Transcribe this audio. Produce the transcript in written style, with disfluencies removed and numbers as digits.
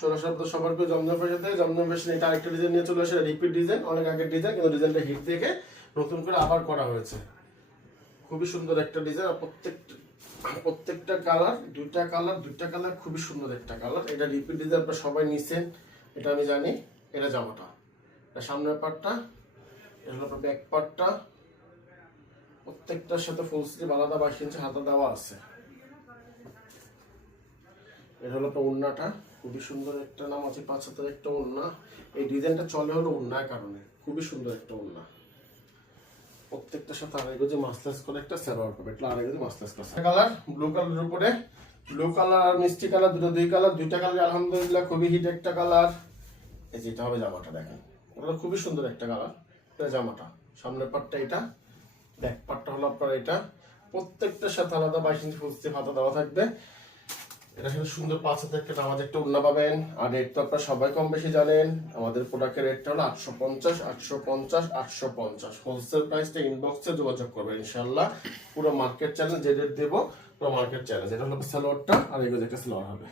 চলে আসার পর সবার করে জমজম ফ্যাশন থেকে জমজম ফ্যাশন এটা আরেকটা ডিজাইন নিয়ে চলে আসে, রিপিট ডিজাইন, অনেক আগের ডিজাইন, কিন্তু ডিজাইনটা হিট দেখে নতুন করে আবার করা হয়েছে। খুবই সুন্দর একটা ডিজাইন, আর প্রত্যেকটা কালার দুইটা কালার খুবই সুন্দর একটা কালার। এটা রিপিট ডিজাইন, আপনারা সবাই নিছেন, এটা আমি জানি। এটা জামাটা, এটা সামনের পার্টটা, এটা হলো আপনার ব্যাক পার্টটা। প্রত্যেকটার সাথে ফুল স্লিভ আলাদা 22 ইঞ্চি হাতা দেওয়া আছে। এটা হলো আপনার ওড়নাটা, খুবই সুন্দর একটা নাম আছে 5 হাতের একটা ওড়না। এই ডিজাইনটা চলে হলো ওড়নার কারণে, খুবই সুন্দর একটা ওড়না। প্রত্যেকটার সাথে আড়াই গজি মাসলাস করে একটা সালোয়ার পাবে, এটা আড়াই গজি মাসলাস করে। কালার ব্লু কালারের উপরে, ব্লু কালার আর মিষ্টি কালার দুই কালার, দুইটা কালার আলহামদুলিল্লাহ খুবই হিট একটা কালার। এই যেটা হবে জামাটা, দেখেন এটা খুবই সুন্দর একটা কালার। এটা জামাটা, সামনের পাটটা এটা, ব্যাক পাটটা হলো আপনার এটা। প্রত্যেকটার সাথে আলাদা 22 ইঞ্চি ফুল স্লিভ হাতা দেওয়া থাকবে। এটা সাথে সুন্দর 5 হাতের একটা নামাজ একটা ওড়না পাবেন। আর রেট তো আপনারা সবাই কম বেশি জানেন, আমাদের প্রোডাক্টের রেটটা হলো 850। হোলসেল প্রাইসটা ইনবক্সে যোগাযোগ করবেন ইনশাআল্লাহ। পুরো মার্কেট চ্যালেঞ্জ যে রেট দেবো, পুরো মার্কেট চ্যালেঞ্জ। এটা হলো সালোয়ারটা, আর এগুলো একটা সালোয়ার হবে।